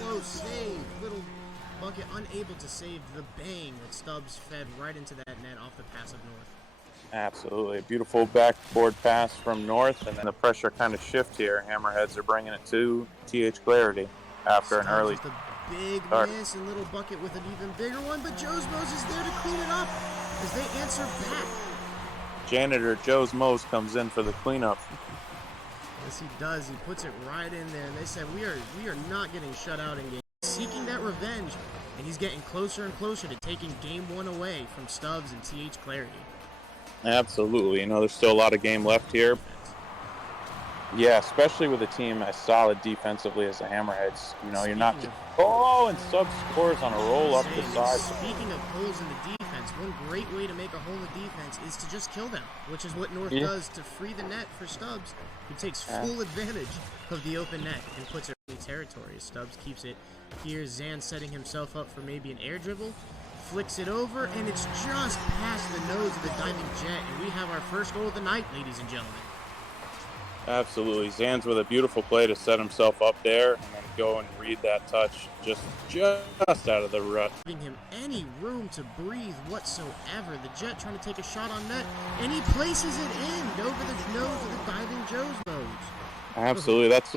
close save. Little bucket unable to save the bang that Stubbs fed right into that net off the pass of North. Absolutely. Beautiful backboard pass from North, and then the pressure kind of shift here. Hammerheads are bringing it to TH Clarity after an early Stubbs with a big miss, and Little Bucket with an even bigger one, but Joe's is there to clean it up as they answer back. Janitor Joe's Mose comes in for the cleanup. Yes, he does. He puts it right in there, and they said, we are not getting shut out in game. Seeking that revenge, and he's getting closer and closer to taking game one away from Stubbs and TH Clarity. Absolutely. There's still a lot of game left here. Yeah, especially with a team as solid defensively as the Hammerheads. You're not... and Stubbs scores on a roll up the side. Speaking of holes in the defense, one great way to make a hole in the defense is to just kill them, which is what North does to free the net for Stubbs, who takes full advantage of the open net and puts it in territory. Stubbs keeps it here. Zan setting himself up for maybe an air dribble. Flicks it over, and it's just past the nose of the diving jet, and we have our first goal of the night, ladies and gentlemen. Absolutely. Zan's with a beautiful play to set himself up there, and then go and read that touch just out of the rut. Giving him any room to breathe whatsoever. The jet trying to take a shot on net, and he places it in over the nose of the diving Joe's Mose. Absolutely. That's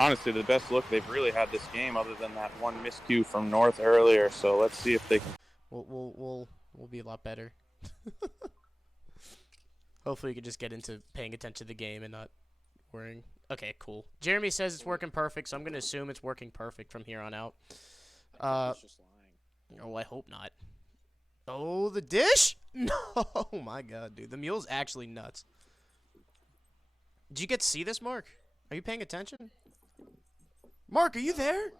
honestly the best look they've really had this game, other than that one miscue from North earlier. So let's see if they can. We'll be a lot better. Hopefully, you can just get into paying attention to the game and not worrying. Okay, cool. Jeremy says it's working perfect, so I'm gonna assume it's working perfect from here on out. Just lying. Oh, I hope not. Oh, the dish? No, oh my God, dude, the mule's actually nuts. Did you get to see this, Mark? Are you paying attention? Mark, are you there?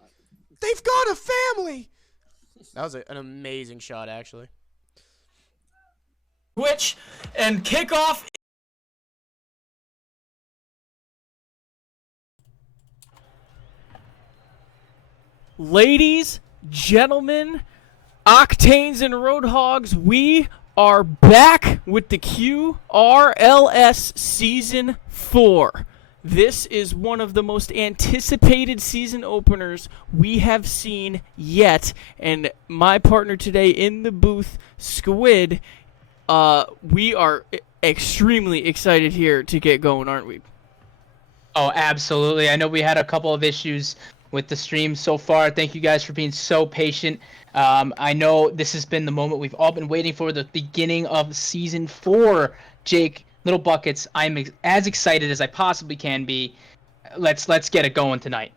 They've got a family! That was an amazing shot, actually. Switch and kickoff. Ladies, gentlemen, Octanes and Roadhogs, we are back with the QRLS Season 4. This is one of the most anticipated season openers we have seen yet. And my partner today in the booth, Squid, we are extremely excited here to get going, aren't we? Oh, absolutely. I know we had a couple of issues with the stream so far. Thank you guys for being so patient. I know this has been the moment we've all been waiting for, the beginning of Season 4. Jake, Little Buckets, I'm as excited as I possibly can be. Let's get it going tonight.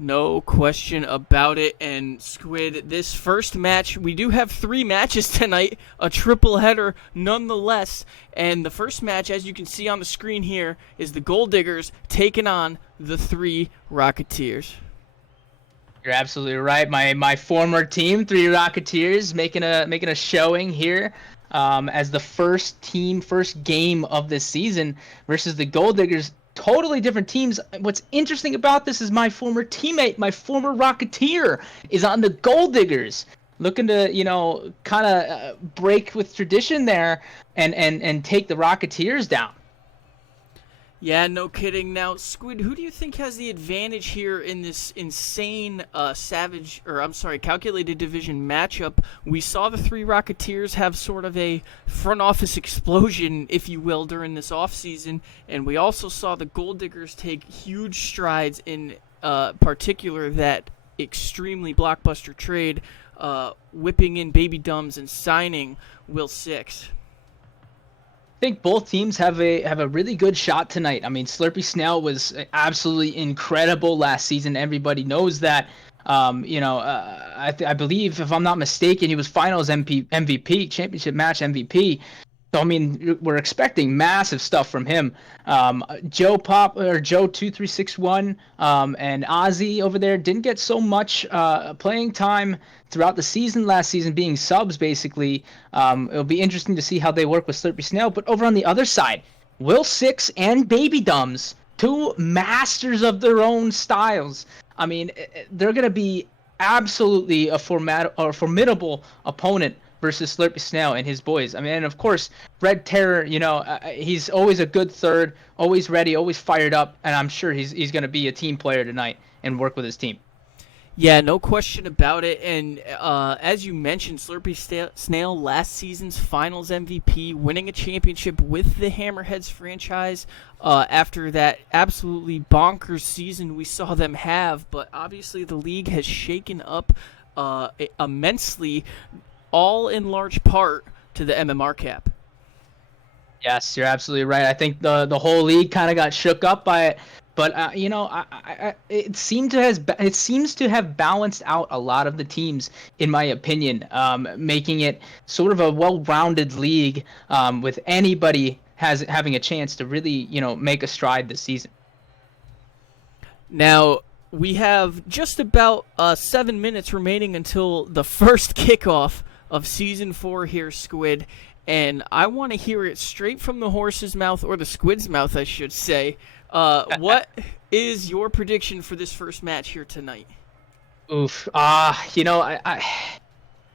No question about it. And Squid, this first match, we do have 3 matches tonight, a triple header nonetheless. And the first match, as you can see on the screen here, is the Goal Diggers taking on the Three Rocketeers. You're absolutely right. My former team, Three Rocketeers, making a showing here as the first game of this season versus the Goal Diggers. Totally different teams. What's interesting about this is my former teammate, my former Rocketeer, is on the Goal Diggers, looking to kind of break with tradition there and take the Rocketeers down. Yeah, no kidding. Now, Squid, who do you think has the advantage here in this insane calculated division matchup? We saw the Three Rocketeers have sort of a front office explosion, if you will, during this offseason, and we also saw the Goal Diggers take huge strides in particular that extremely blockbuster trade, whipping in Baby Dumbs and signing Will Six. I think both teams have a really good shot tonight. I mean, Slurpysnail was absolutely incredible last season. Everybody knows that. I believe, if I'm not mistaken, he was Finals MVP, Championship Match MVP. So I mean, we're expecting massive stuff from him. Joe2361 and Ozzy over there didn't get so much playing time throughout the season last season, being subs basically. It'll be interesting to see how they work with Slurpysnail. But over on the other side, Will Six and Baby Dumbs, 2 masters of their own styles. I mean, they're going to be absolutely a formidable opponent versus Slurpysnail and his boys. I mean, and of course, Red Terror, he's always a good third, always ready, always fired up, and I'm sure he's going to be a team player tonight and work with his team. Yeah, no question about it. And as you mentioned, Slurpysnail, last season's Finals MVP, winning a championship with the Hammerheads franchise after that absolutely bonkers season we saw them have. But obviously, the league has shaken up immensely, all in large part to the MMR cap. Yes, you're absolutely right. I think the whole league kind of got shook up by it, but it seems to have balanced out a lot of the teams, in my opinion, making it sort of a well-rounded league with anybody having a chance to really make a stride this season. Now, we have just about 7 minutes remaining until the first kickoff of Season 4 here, Squid. And I want to hear it straight from the horse's mouth, or the squid's mouth, I should say. What is your prediction for this first match here tonight? Oof.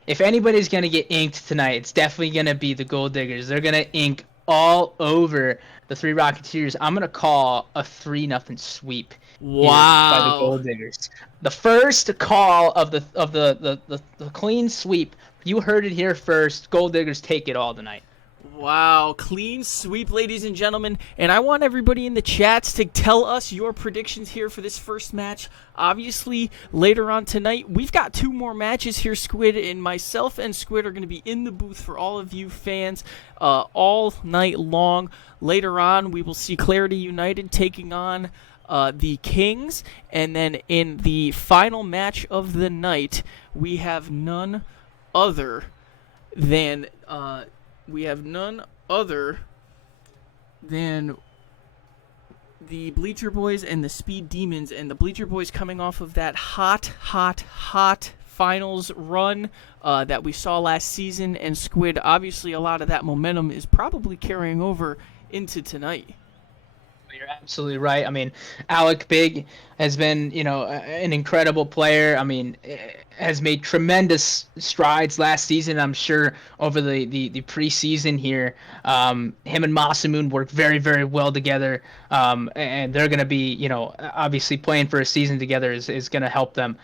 If anybody's going to get inked tonight, it's definitely going to be the Goal Diggers. They're going to ink all over the Three Rocketeers. I'm going to call a 3-0 sweep. Wow. By the Goal Diggers. The first call of the clean sweep. You heard it here first. Goal Diggers take it all tonight. Wow, clean sweep, ladies and gentlemen. And I want everybody in the chats to tell us your predictions here for this first match. Obviously, later on tonight, we've got 2 more matches here, Squid, and myself and Squid are going to be in the booth for all of you fans all night long. Later on, we will see Clarity United taking on the Kings. And then in the final match of the night, we have none other than the Bleacher Boys and the Speed Demons, and the Bleacher Boys coming off of that hot finals run that we saw last season, and Squid, obviously a lot of that momentum is probably carrying over into tonight. You're absolutely right. I mean, Alec Big has been, an incredible player. I mean, has made tremendous strides last season. I'm sure over the preseason here, him and Masamoon worked very, very well together. And they're going to be, obviously playing for a season together is going to help them.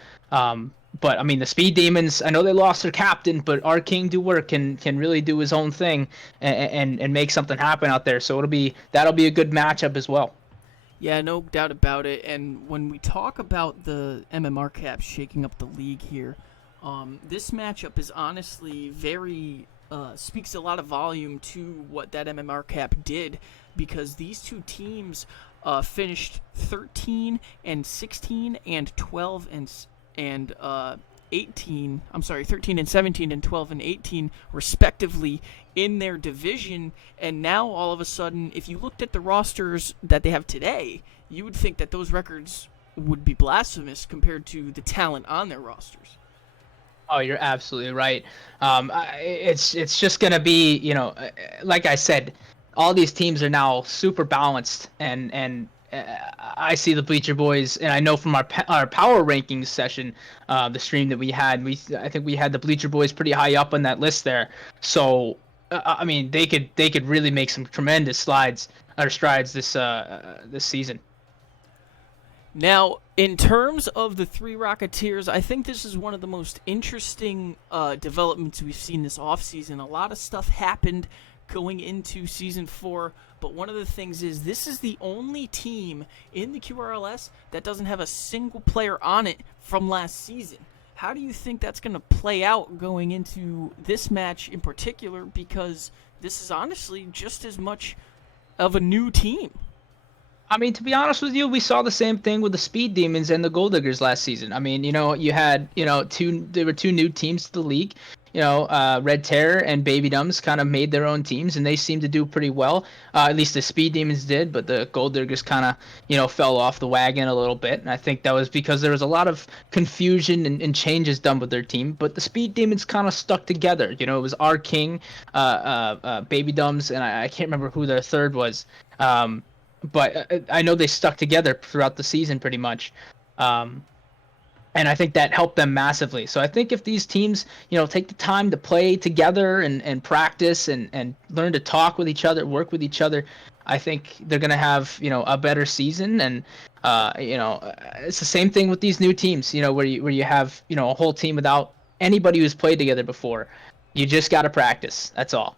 But I mean, the Speed Demons, I know they lost their captain, but our King Duer can really do his own thing and make something happen out there. So that'll be a good matchup as well. Yeah, no doubt about it. And when we talk about the MMR cap shaking up the league here, this matchup is honestly very speaks a lot of volume to what that MMR cap did, because these two teams finished 13 and 16 and 12 and 18, I'm sorry, 13 and 17 and 12 and 18 respectively in their division. And now all of a sudden, if you looked at the rosters that they have today, you would think that those records would be blasphemous compared to the talent on their rosters. Oh, you're absolutely right. It's just going to be, like I said, all these teams are now super balanced, and I see the Bleacher Boys, and I know from our power rankings session, the stream that we had, I think we had the Bleacher Boys pretty high up on that list there. So, I mean, they could really make some tremendous strides this season. Now, in terms of the Three Rocketeers, I think this is one of the most interesting developments we've seen this offseason. A lot of stuff happened going into Season 4, but one of the things is this is the only team in the QRLS that doesn't have a single player on it from last season. How do you think that's going to play out going into this match in particular, because this is honestly just as much of a new team? I mean, to be honest with you, we saw the same thing with the Speed Demons and the Goal Diggers last season. I mean, you had, there were 2 new teams to the league. Red Terror and Baby Dumbs kind of made their own teams, and they seemed to do pretty well. At least the Speed Demons did, but the Goal Diggers kind of, fell off the wagon a little bit. And I think that was because there was a lot of confusion and changes done with their team. But the Speed Demons kind of stuck together. It was our King, Baby Dumbs, and I can't remember who their third was. But I know they stuck together throughout the season pretty much. And And I think that helped them massively. So I think if these teams, take the time to play together and practice and learn to talk with each other, work with each other, I think they're going to have, a better season. And, it's the same thing with these new teams, where you have, a whole team without anybody who's played together before. You just got to practice. That's all.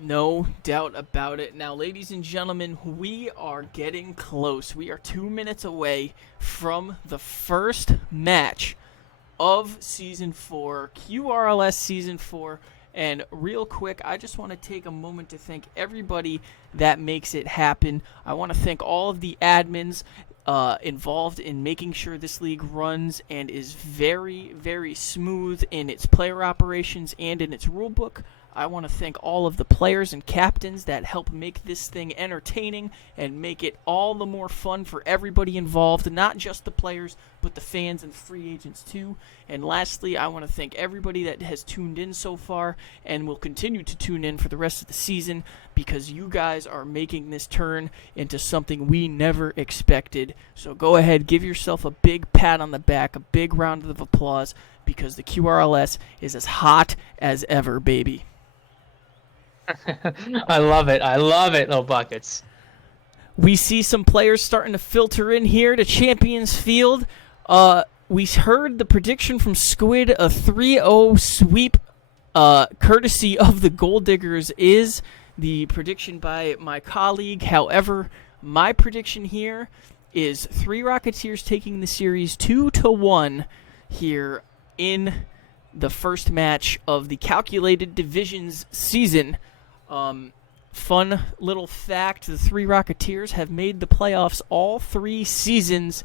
No doubt about it. Now, ladies and gentlemen, we are getting close. We are 2 minutes away from the first match of Season 4, QRLS Season 4. And real quick, I just want to take a moment to thank everybody that makes it happen. I want to thank all of the admins involved in making sure this league runs and is very, very smooth in its player operations and in its rulebook. I want to thank all of the players and captains that help make this thing entertaining and make it all the more fun for everybody involved, not just the players, but the fans and free agents too. And lastly, I want to thank everybody that has tuned in so far and will continue to tune in for the rest of the season, because you guys are making this turn into something we never expected. So go ahead, give yourself a big pat on the back, a big round of applause, because the QRLS is as hot as ever, baby. I love it, little buckets. We see some players starting to filter in here to Champions Field. We heard the prediction from Squid, a 3-0 sweep, courtesy of the Goal Diggers, is the prediction by my colleague. However, my prediction here is Three Rocketeers taking the series 2-1 here in the first match of the calculated divisions season. Fun little fact, the Three Rocketeers have made the playoffs all 3 seasons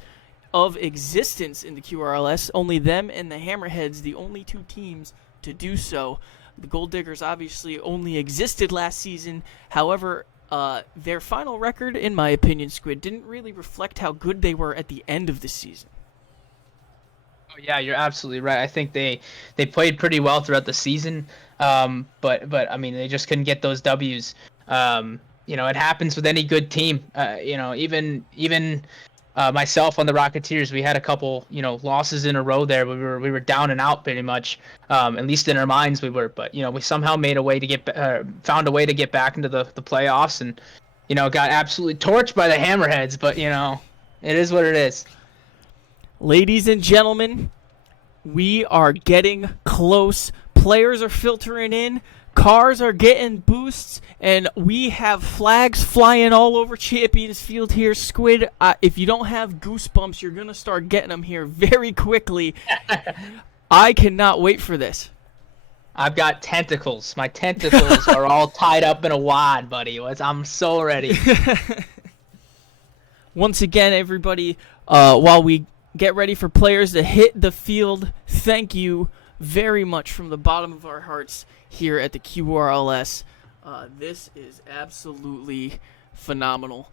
of existence in the QRLS. Only them and the Hammerheads, the only 2 teams to do so. The Gold Diggers obviously only existed last season. However, their final record, in my opinion, Squid, didn't really reflect how good they were at the end of the season. Oh, yeah, you're absolutely right. I think they played pretty well throughout the season, but I mean, they just couldn't get those W's. It happens with any good team. Even myself on the Rocketeers, we had a couple, losses in a row there. We were down and out pretty much. At least in our minds we were, but we somehow made a way to found a way to get back into the playoffs, and got absolutely torched by the Hammerheads. But it is what it is. Ladies and gentlemen, we are getting close. Players are filtering in. Cars are getting boosts, and we have flags flying all over Champions Field here. Squid, if you don't have goosebumps, you're going to start getting them here very quickly. I cannot wait for this. I've got tentacles. My tentacles are all tied up in a wad, buddy. I'm so ready. Once again, everybody, while we get ready for players to hit the field, thank you very much from the bottom of our hearts here at the QRLS. This is absolutely phenomenal.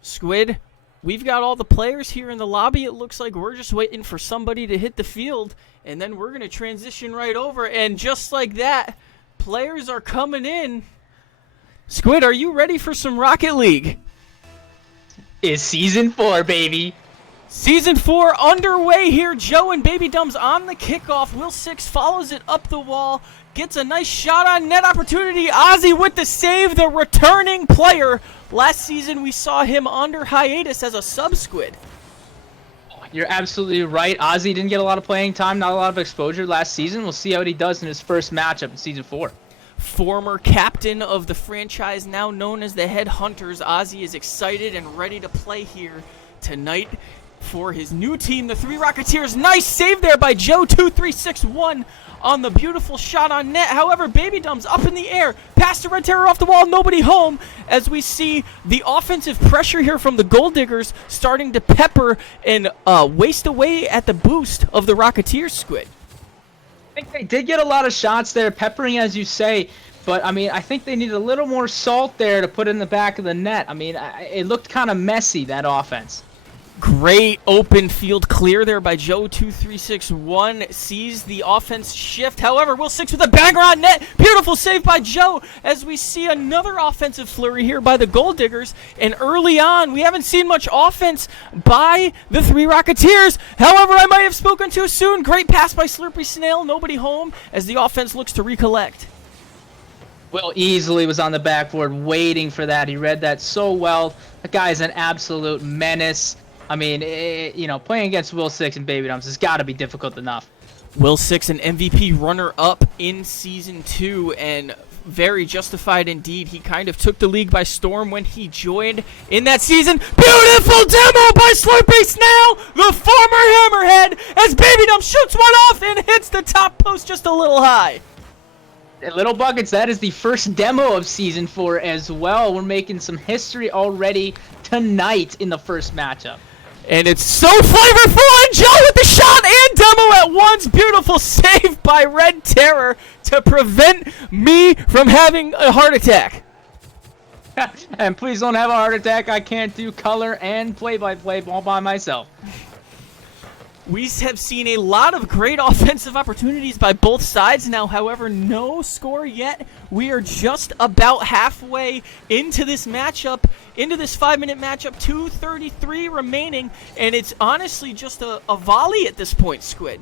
Squid, we've got all the players here in the lobby. It looks like we're just waiting for somebody to hit the field, and then we're going to transition right over, and just like that, players are coming in. Squid, are you ready for some Rocket League? It's Season 4, baby. Season 4 underway here. Joe and Baby Dumbs on the kickoff. Will Six follows it up the wall. Gets a nice shot on net opportunity. Ozzy with the save, the returning player. Last season we saw him under hiatus as a sub-Squid. You're absolutely right. Ozzy didn't get a lot of playing time, not a lot of exposure last season. We'll see how he does in his first matchup in Season 4. Former captain of the franchise, now known as the Headhunters, Ozzy is excited and ready to play here tonight for his new team, the Three Rocketeers. Nice save there by Joe, 2-3-6-1 on the beautiful shot on net. However, Baby Dumb's up in the air. Pass to Red Terror off the wall, nobody home, as we see the offensive pressure here from the Goal Diggers starting to pepper and waste away at the boost of the Rocketeers, Squid. I think they did get a lot of shots there, peppering as you say, but I mean, I think they need a little more salt there to put in the back of the net. I mean, it looked kind of messy, that offense. Great open field clear there by Joe. 2-3-6-1 sees the offense shift. However, Will Six with a banger on net. Beautiful save by Joe as we see another offensive flurry here by the Goal Diggers. And early on, we haven't seen much offense by the Three Rocketeers. However, I might have spoken too soon. Great pass by Slurpysnail. Nobody home as the offense looks to recollect. Will easily was on the backboard waiting for that. He read that so well. The guy's an absolute menace. I mean, playing against Will Six and Baby Dumps has got to be difficult enough. Will Six, an MVP runner-up in Season 2, and very justified indeed. He kind of took the league by storm when he joined in that season. Beautiful demo by Slurpysnail, the former Hammerhead, as Baby Dumps shoots one off and hits the top post just a little high. Little Buckets, that is the first demo of Season 4 as well. We're making some history already tonight in the first matchup. And it's so flavorful, and Joe with the shot and demo at once. Beautiful save by Red Terror to prevent me from having a heart attack. And please don't have a heart attack. I can't do color and play-by-play all by myself. We have seen a lot of great offensive opportunities by both sides now. However, no score yet. We are just about halfway into this matchup, into this 5-minute matchup. 2:33 remaining, and it's honestly just a volley at this point, Squid.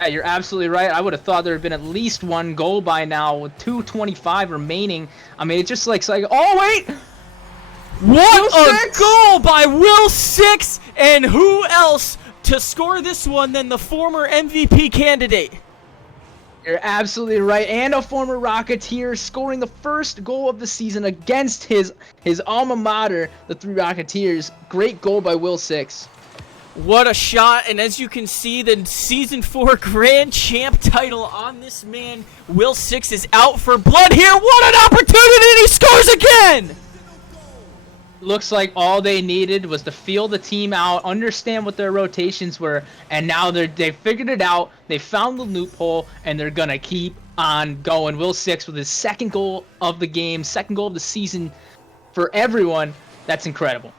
Yeah, you're absolutely right. I would have thought there had been at least one goal by now with 2:25 remaining. I mean, it's just like oh, wait! What a goal by Will Six, and who else to score this one than the former MVP candidate? You're absolutely right, and a former Rocketeer scoring the first goal of the season against his alma mater, the Three Rocketeers. Great goal by Will Six. What a shot, and as you can see, the Season 4 Grand Champ title on this man. Will Six is out for blood here. What an opportunity, and he scores again! Looks like all they needed was to feel the team out, understand what their rotations were, and now they figured it out. They found the loophole, and they're gonna keep on going. Will Six with his second goal of the game, second goal of the season for everyone. That's incredible.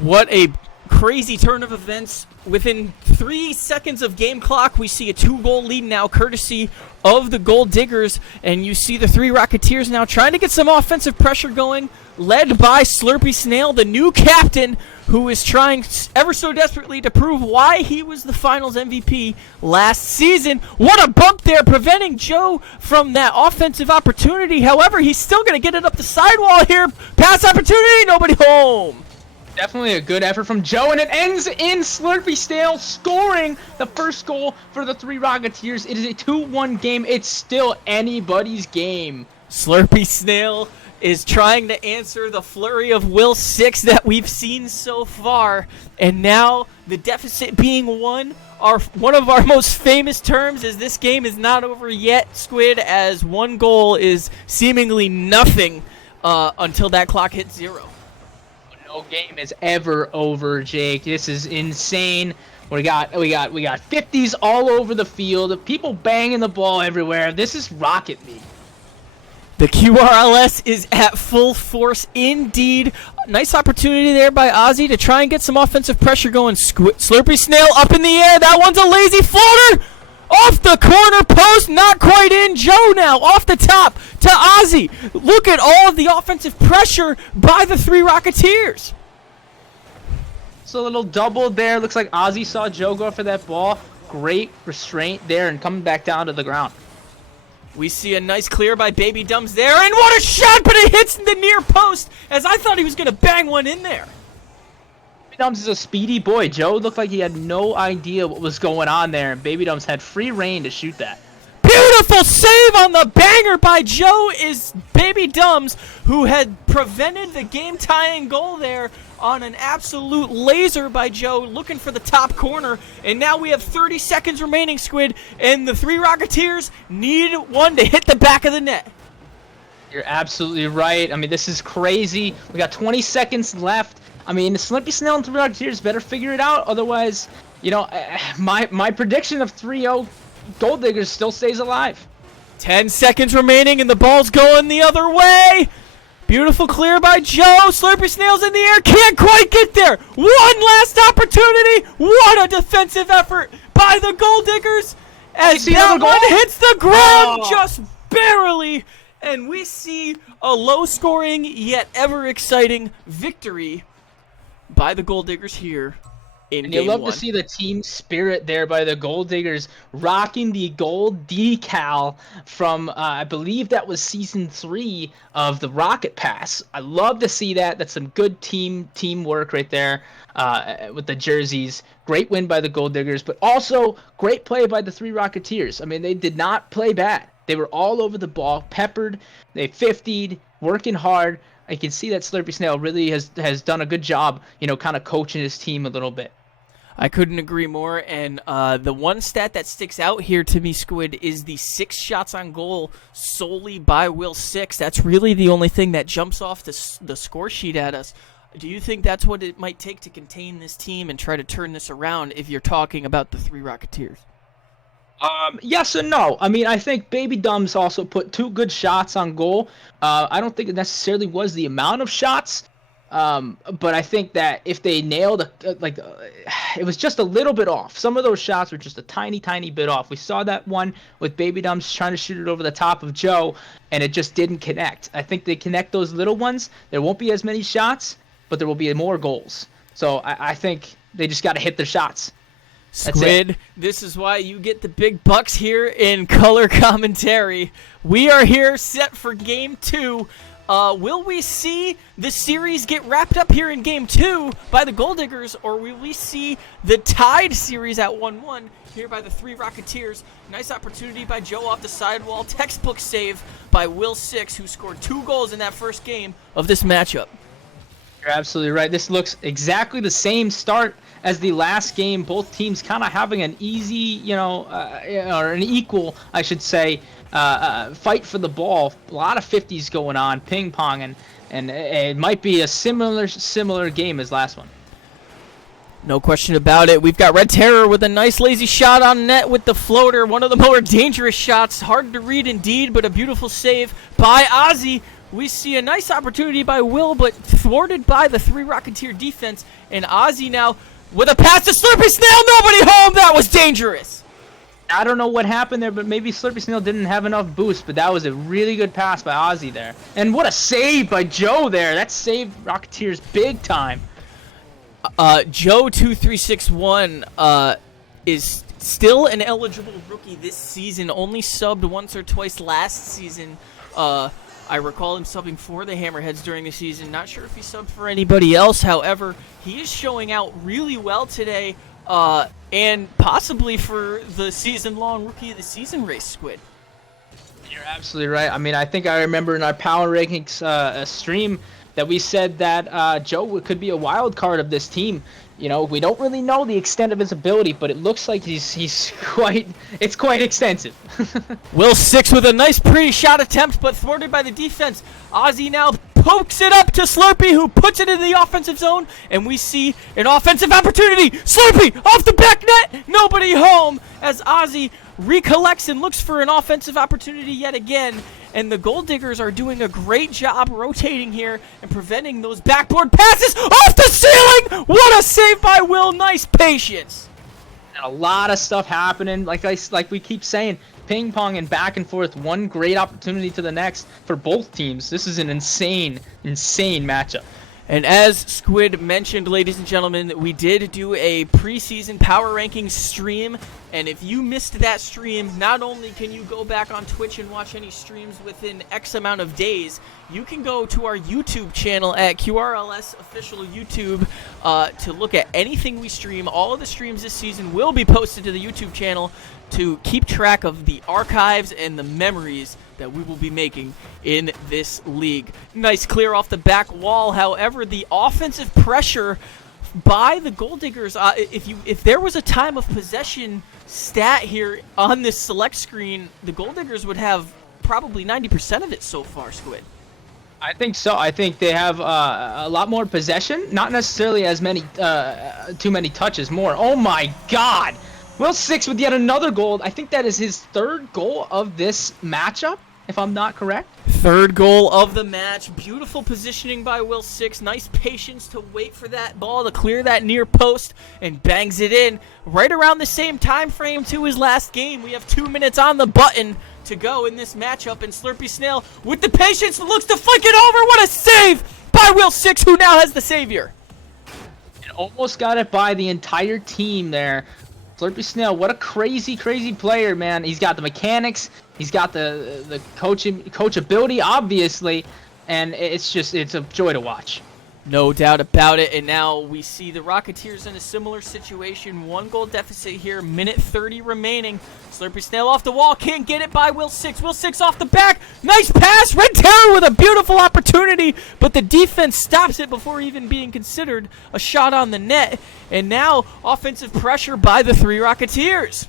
What a crazy turn of events. Within 3 seconds of game clock, we see a 2-goal lead now, courtesy of the Goal Diggers, and you see the Three Rocketeers now trying to get some offensive pressure going, led by Slurpysnail, the new captain, who is trying ever so desperately to prove why he was the Finals MVP last season. What a bump there, preventing Joe from that offensive opportunity. However, he's still going to get it up the sidewall here. Pass opportunity, nobody home. Definitely a good effort from Joe, and it ends in Slurpysnail scoring the first goal for the Three Rocketeers. It is a 2-1 game. It's still anybody's game. Slurpysnail is trying to answer the flurry of Will Six that we've seen so far, and now the deficit being one of our most famous terms, as this game is not over yet, Squid, as one goal is seemingly nothing until that clock hits 0. No game is ever over, Jake. This is insane. We got 50s all over the field. People banging the ball everywhere. This is Rocket League. The QRLS is at full force indeed. Nice opportunity there by Ozzy to try and get some offensive pressure going. Slurpysnail up in the air. That one's a lazy floater. Off the corner post, not quite in. Joe now off the top to Ozzy. Look at all of the offensive pressure by the Three Rocketeers. It's a little double there. Looks like Ozzy saw Joe go for that ball. Great restraint there and coming back down to the ground. We see a nice clear by Baby Dumps there, and what a shot, but it hits the near post, as I thought he was going to bang one in there. Baby Dumps is a speedy boy. Joe looked like he had no idea what was going on there, and Baby Dumps had free reign to shoot that. Beautiful save on the banger by Joe is Baby Dumps, who had prevented the game-tying goal there on an absolute laser by Joe, looking for the top corner. And now we have 30 seconds remaining, Squid, and the Three Rocketeers need one to hit the back of the net. You're absolutely right. I mean, this is crazy. We got 20 seconds left. I mean, the Slurpysnail and Three Rocketeers better figure it out. Otherwise, you know, my prediction of 3-0 Goal Diggers still stays alive. 10 seconds remaining, and the ball's going the other way. Beautiful clear by Joe. Slurpysnail's in the air. Can't quite get there. One last opportunity. What a defensive effort by the Goal Diggers. As that one hits the ground just barely. And we see a low-scoring yet ever-exciting victory by the Goal Diggers here in and game you love one. to see the team spirit there by the Goal Diggers, rocking the gold decal from, I believe that was Season 3 of the Rocket Pass. I love to see that. That's some good teamwork right there with the jerseys. Great win by the Goal Diggers, but also great play by the Three Rocketeers. I mean, they did not play bad. They were all over the ball, peppered. They 50'd, working hard. I can see that Slurpysnail really has done a good job, kind of coaching his team a little bit. I couldn't agree more, and the one stat that sticks out here to me, Squid, is the 6 shots on goal solely by Will 6. That's really the only thing that jumps off the score sheet at us. Do you think that's what it might take to contain this team and try to turn this around if you're talking about the Three Rocketeers? Yes and no. I mean, I think Baby Dumbs also put 2 good shots on goal. I don't think it necessarily was the amount of shots. But I think that if they nailed, it was just a little bit off. Some of those shots were just a tiny bit off. We saw that one with Baby Dumbs trying to shoot it over the top of Joe, and it just didn't connect. I think they connect those little ones. There won't be as many shots, but there will be more goals. So I think they just got to hit their shots. Squid, this is why you get the big bucks here in color commentary. We are here set for Game 2. Will we see the series get wrapped up here in Game 2 by the Goal Diggers, or will we see the tied series at 1-1 here by the Three Rocketeers? Nice opportunity by Joe off the sidewall. Textbook save by Will 6, who scored 2 goals in that first game of this matchup. You're absolutely right. This looks exactly the same start as the last game. Both teams kind of having an easy, or an equal, I should say, fight for the ball. A lot of 50s going on, ping pong, and it might be a similar game as last one. No question about it. We've got Red Terror with a nice lazy shot on net with the floater. One of the more dangerous shots. Hard to read indeed, but a beautiful save by Ozzy. We see a nice opportunity by Will, but thwarted by the Three Rocketeer defense. And Ozzy now with a pass to Slurpysnail. Nobody home. That was dangerous. I don't know what happened there, but maybe Slurpysnail didn't have enough boost, but that was a really good pass by Ozzy there. And what a save by Joe there. That saved Rocketeers big time. Joe2361 is still an eligible rookie this season. Only subbed once or twice last season. I recall him subbing for the Hammerheads during the season. Not sure if he subbed for anybody else. However, he is showing out really well today, and possibly for the season-long Rookie of the Season race, Squid. You're absolutely right. I mean, I think I remember in our Power Rankings stream that we said that Joe could be a wild card of this team. We don't really know the extent of his ability, but it looks like it's quite extensive. Will 6 with a nice pretty shot attempt, but thwarted by the defense. Ozzy now pokes it up to Slurpy, who puts it in the offensive zone, and we see an offensive opportunity. Slurpy off the back net, nobody home, as Ozzy recollects and looks for an offensive opportunity yet again. And the Goal Diggers are doing a great job rotating here and preventing those backboard passes off the ceiling. What a save by Will. Nice patience. And a lot of stuff happening. Like we keep saying, ping pong and back and forth. One great opportunity to the next for both teams. This is an insane matchup. And as Squid mentioned, ladies and gentlemen, we did do a preseason power rankings stream. And if you missed that stream, not only can you go back on Twitch and watch any streams within X amount of days, you can go to our YouTube channel at QRLS Official YouTube to look at anything we stream. All of the streams this season will be posted to the YouTube channel to keep track of the archives and the memories that we will be making in this league. Nice clear off the back wall. However, the offensive pressure by the Goal Diggers, if there was a time of possession stat here on this select screen, the Goal Diggers would have probably 90% of it so far, Squid. I think so. I think they have a lot more possession, not necessarily as many, too many touches, more. Oh my God! Will 6 with yet another goal. I think that is his 3rd goal of this matchup, if I'm not correct. Third goal of the match. Beautiful positioning by Will Six. Nice patience to wait for that ball to clear that near post and bangs it in right around the same time frame to his last game. We have 2 minutes on the button to go in this matchup, and Slurpysnail with the patience looks to flick it over. What a save by Will Six, who now has the savior. And almost got it by the entire team there. Slurpysnail, what a crazy, crazy player, man. He's got the mechanics, he's got the coachability, obviously, and it's a joy to watch. No doubt about it, and now we see the Rocketeers in a similar situation. 1 goal deficit here, minute 30 remaining. Slurpysnail off the wall, can't get it by Will Six. Will Six off the back, nice pass. Red Terror with a beautiful opportunity, but the defense stops it before even being considered a shot on the net. And now offensive pressure by the Three Rocketeers.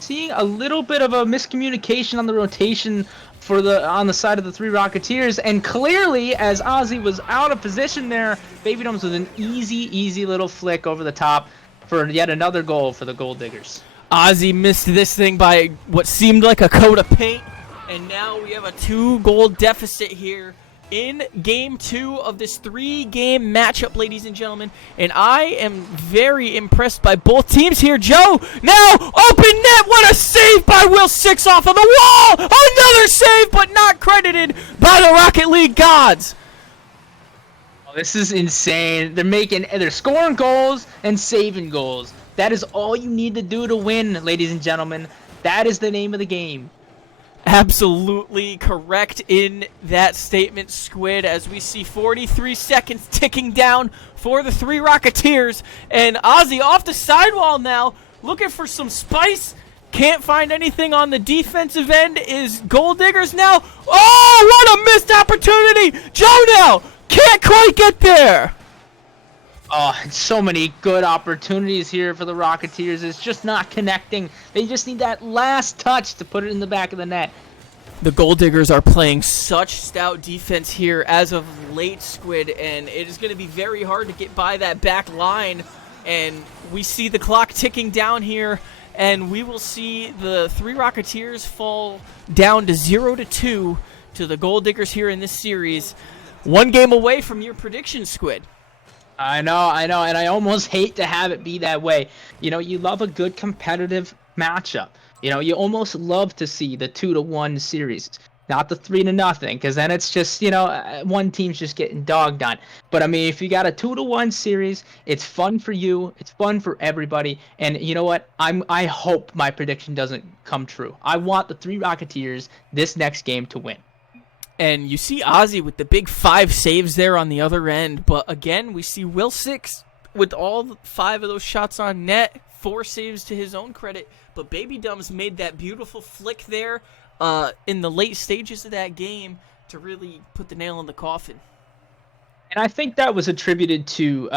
Seeing a little bit of a miscommunication on the rotation on the side of the Three Rocketeers, and clearly, as Ozzy was out of position there, Baby Domes with an easy little flick over the top for yet another goal for the Goal Diggers. Ozzy missed this thing by what seemed like a coat of paint, and now we have a 2-goal deficit here in Game 2 of this 3-game matchup, ladies and gentlemen. And I am very impressed by both teams here. Joe, now open net. What a save by Will Six off of the wall. Another save, but not credited by the Rocket League gods. Oh, this is insane. They're scoring goals and saving goals. That is all you need to do to win, ladies and gentlemen. That is the name of the game. Absolutely correct in that statement, Squid, as we see 43 seconds ticking down for the Three Rocketeers. And Ozzy off the sidewall now, looking for some spice. Can't find anything on the defensive end. Is Goal Diggers now? Oh, what a missed opportunity! Joe now can't quite get there. Oh, so many good opportunities here for the Rocketeers. It's just not connecting. They just need that last touch to put it in the back of the net. The Goal Diggers are playing such stout defense here as of late, Squid, and it is going to be very hard to get by that back line. And we see the clock ticking down here, and we will see the Three Rocketeers fall down to 0-2 to the Goal Diggers here in this series. 1 game away from your prediction, Squid. I know, and I almost hate to have it be that way. You know, you love a good competitive matchup. You know, you almost love to see the 2-1 series, not the 3-0, because then it's just, you know, one team's just getting dogged on. But I mean, if you got a 2-1 series, it's fun for you, it's fun for everybody, and you know what? I hope my prediction doesn't come true. I want the Three Rocketeers this next game to win. And you see Ozzy with the big 5 saves there on the other end. But again, we see Will Six with all 5 of those shots on net. 4 saves to his own credit. But Baby Dumbs made that beautiful flick there in the late stages of that game to really put the nail in the coffin. And I think that was attributed to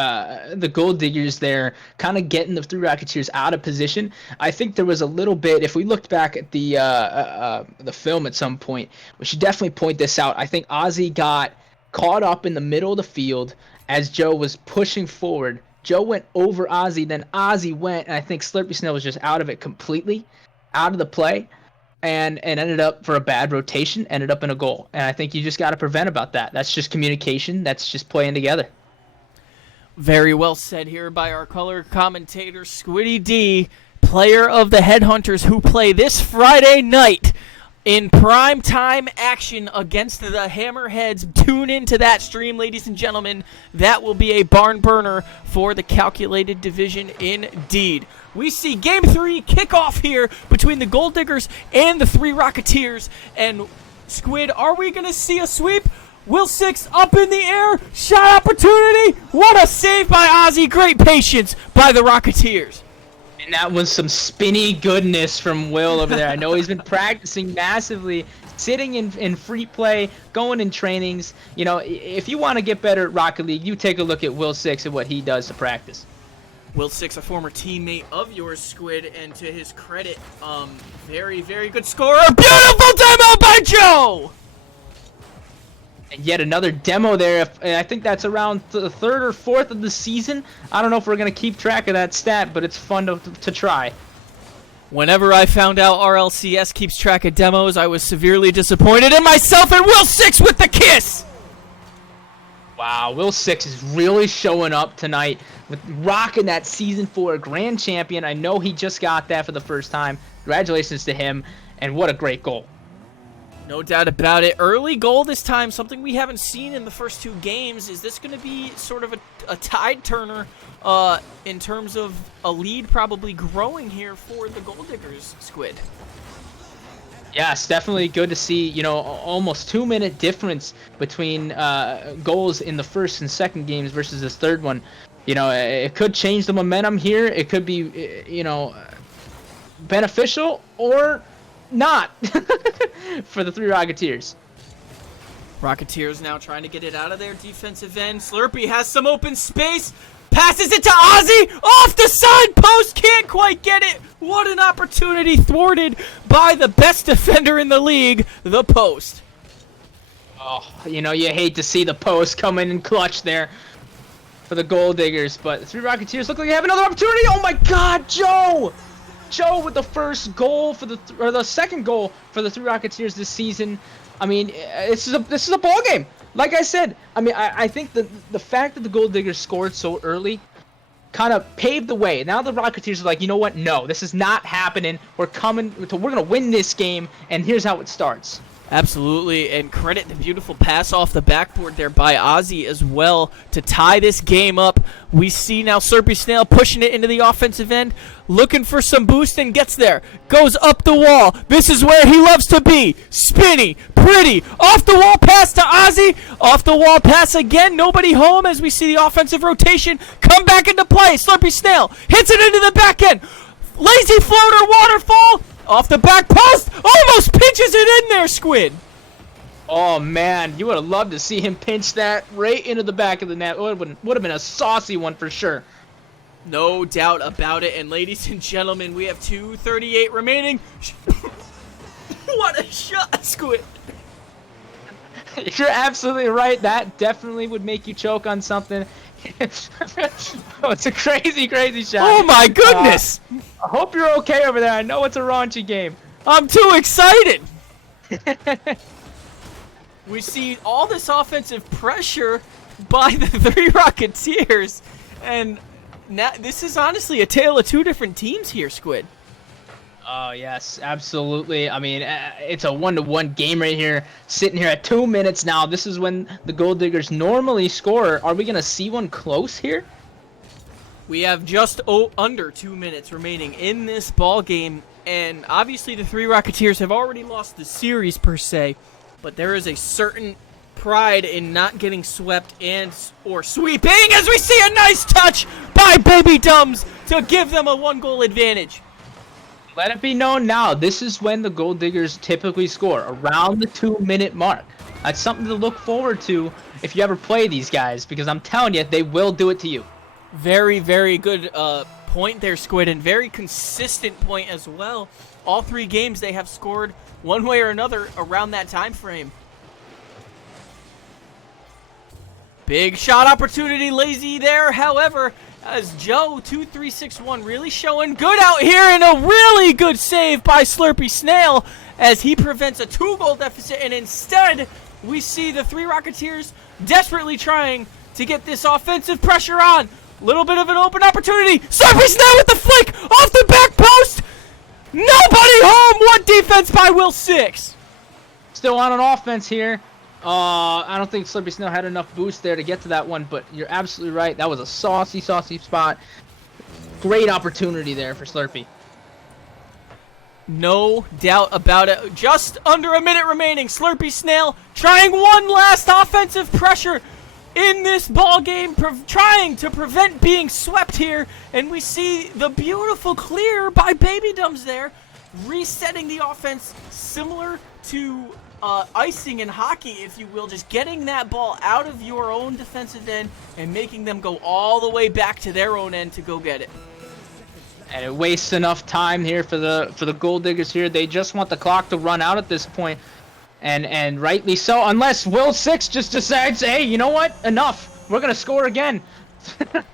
the Goal Diggers there kind of getting the Three Rocketeers out of position. I think there was a little bit, if we looked back at the film at some point, we should definitely point this out. I think Ozzy got caught up in the middle of the field as Joe was pushing forward. Joe went over Ozzy, then Ozzy went, and I think Slurpysnail was just out of it completely, out of the play. And ended up for a bad rotation, ended up in a goal. And I think you just got to prevent about that. That's just communication. That's just playing together. Very well said here by our color commentator, Squiddy D, player of the Headhunters, who play this Friday night in prime time action against the Hammerheads. Tune into that stream, ladies and gentlemen. That will be a barn burner for the calculated division indeed. We see Game 3 kickoff here between the Goal Diggers and the Three Rocketeers. And, Squid, are we going to see a sweep? Will Six up in the air. Shot opportunity. What a save by Ozzy. Great patience by the Rocketeers. And that was some spinny goodness from Will over there. I know he's been practicing massively, sitting in free play, going in trainings. You know, if you want to get better at Rocket League, you take a look at Will Six and what he does to practice. Will Six, a former teammate of yours, Squid, and to his credit, very, very good scorer. Beautiful demo by Joe! And yet another demo there. I think that's around the 3rd or 4th of the season. I don't know if we're going to keep track of that stat, but it's fun to try. Whenever I found out RLCS keeps track of demos, I was severely disappointed in myself, and Will 6 with the kiss! Wow, Will 6 is really showing up tonight with rocking that Season 4 Grand Champion. I know he just got that for the first time. Congratulations to him, and what a great goal. No doubt about it. Early goal this time, something we haven't seen in the first 2 games. Is this going to be sort of a tide turner in terms of a lead probably growing here for the Goal Diggers, Squid? Yes, definitely good to see, you know, almost 2-minute difference between goals in the first and second games versus this third one. You know, it could change the momentum here. It could be, you know, beneficial or not for the Three Rocketeers. Rocketeers now trying to get it out of their defensive end. Slurpy has some open space. Passes it to Ozzy. Off the side post. Can't quite get it. What an opportunity thwarted by the best defender in the league, the post. Oh, you know, you hate to see the post come in and clutch there for the Goal Diggers, but the Three Rocketeers look like they have another opportunity. Oh my God, Joe! Joe with the first goal for the second goal for the Three Rocketeers this season. I mean, this is a ball game. Like I said, I mean, I think the fact that the Goal Diggers scored so early kind of paved the way. Now the Rocketeers are like, you know what? No, this is not happening. We're gonna win this game, and here's how it starts. Absolutely, and credit the beautiful pass off the backboard there by Ozzy as well to tie this game up. We see now Slurpysnail pushing it into the offensive end, looking for some boost and gets there. Goes up the wall. This is where he loves to be. Spinny, pretty, off the wall pass to Ozzy. Off the wall pass again. Nobody home as we see the offensive rotation come back into play. Slurpysnail hits it into the back end. Lazy floater waterfall. Off the back post, almost pinches it in there, Squid. Oh man, you would have loved to see him pinch that right into the back of the net. Would have been a saucy one for sure. No doubt about it. And ladies and gentlemen, we have 2:38 remaining. What a shot, Squid. You're absolutely right. That definitely would make you choke on something. Oh, it's a crazy, crazy shot. Oh my goodness! I hope you're okay over there. I know it's a raunchy game. I'm too excited. We see all this offensive pressure by the Three Rocketeers, and now this is honestly a tale of 2 different teams here, Squid. Oh, yes, absolutely. I mean, it's a 1-to-1 game right here. Sitting here at 2 minutes now. This is when the Goal Diggers normally score. Are we going to see one close here? We have just under 2 minutes remaining in this ball game, and obviously the Three Rocketeers have already lost the series per se, but there is a certain pride in not getting swept or sweeping as we see a nice touch by Baby Dumbs to give them a 1-goal advantage. Let it be known now, this is when the Goal Diggers typically score, around the 2-minute mark. That's something to look forward to if you ever play these guys, because I'm telling you, they will do it to you. Very, very good point there, Squid, and very consistent point as well. All 3 games they have scored one way or another around that time frame. Big shot opportunity, lazy there, however, as Joe, 2-3-6-1, really showing good out here, and a really good save by Slurpysnail as he prevents a 2-goal deficit, and instead we see the Three Rocketeers desperately trying to get this offensive pressure on. Little bit of an open opportunity. Slurpysnail with the flick off the back post. Nobody home. What defense by Will 6? Still on an offense here. I don't think Slurpysnail had enough boost there to get to that one, but you're absolutely right. That was a saucy, saucy spot. Great opportunity there for Slurpy. No doubt about it. Just under a minute remaining. Slurpysnail trying one last offensive pressure in this ball game, trying to prevent being swept here, and we see the beautiful clear by Baby Dumbs there, resetting the offense similar to icing in hockey, if you will, just getting that ball out of your own defensive end and making them go all the way back to their own end to go get it. And it wastes enough time here for the Goal Diggers here. They just want the clock to run out at this point. And rightly so, unless Will 6 just decides, hey, you know what? Enough. We're going to score again.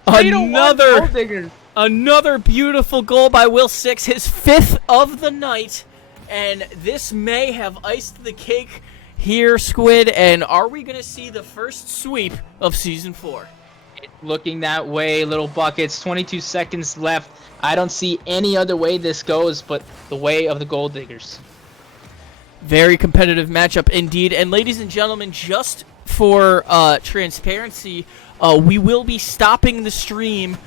Another Another beautiful goal by Will Six, his 5th of the night. And this may have iced the cake here, Squid. And are we going to see the first sweep of Season 4? It's looking that way, little buckets. 22 seconds left. I don't see any other way this goes but the way of the Goal Diggers. Very competitive matchup indeed. And ladies and gentlemen, just for transparency, we will be stopping the stream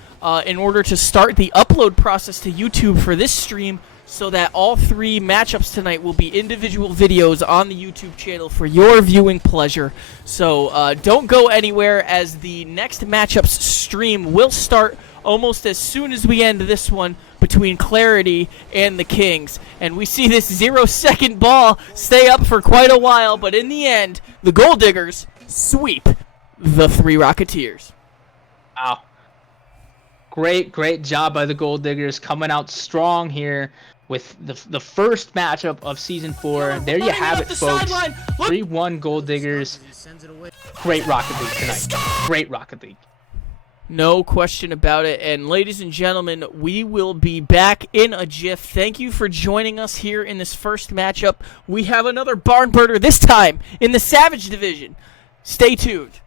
in order to start the upload process to YouTube for this stream, so that all 3 matchups tonight will be individual videos on the YouTube channel for your viewing pleasure. So don't go anywhere, as the next matchups stream will start almost as soon as we end this one between Clarity and the Kings. And we see this 0-second ball stay up for quite a while, but in the end, the Goal Diggers sweep the Three Rocketeers. Wow. Great job by the Goal Diggers, coming out strong here with the first matchup of Season 4. There you have it, folks. 3-1 Goal Diggers. Great Rocket League tonight. Great Rocket League. No question about it. And ladies and gentlemen, we will be back in a jiff. Thank you for joining us here in this first matchup. We have another barn burner, this time in the Savage Division. Stay tuned.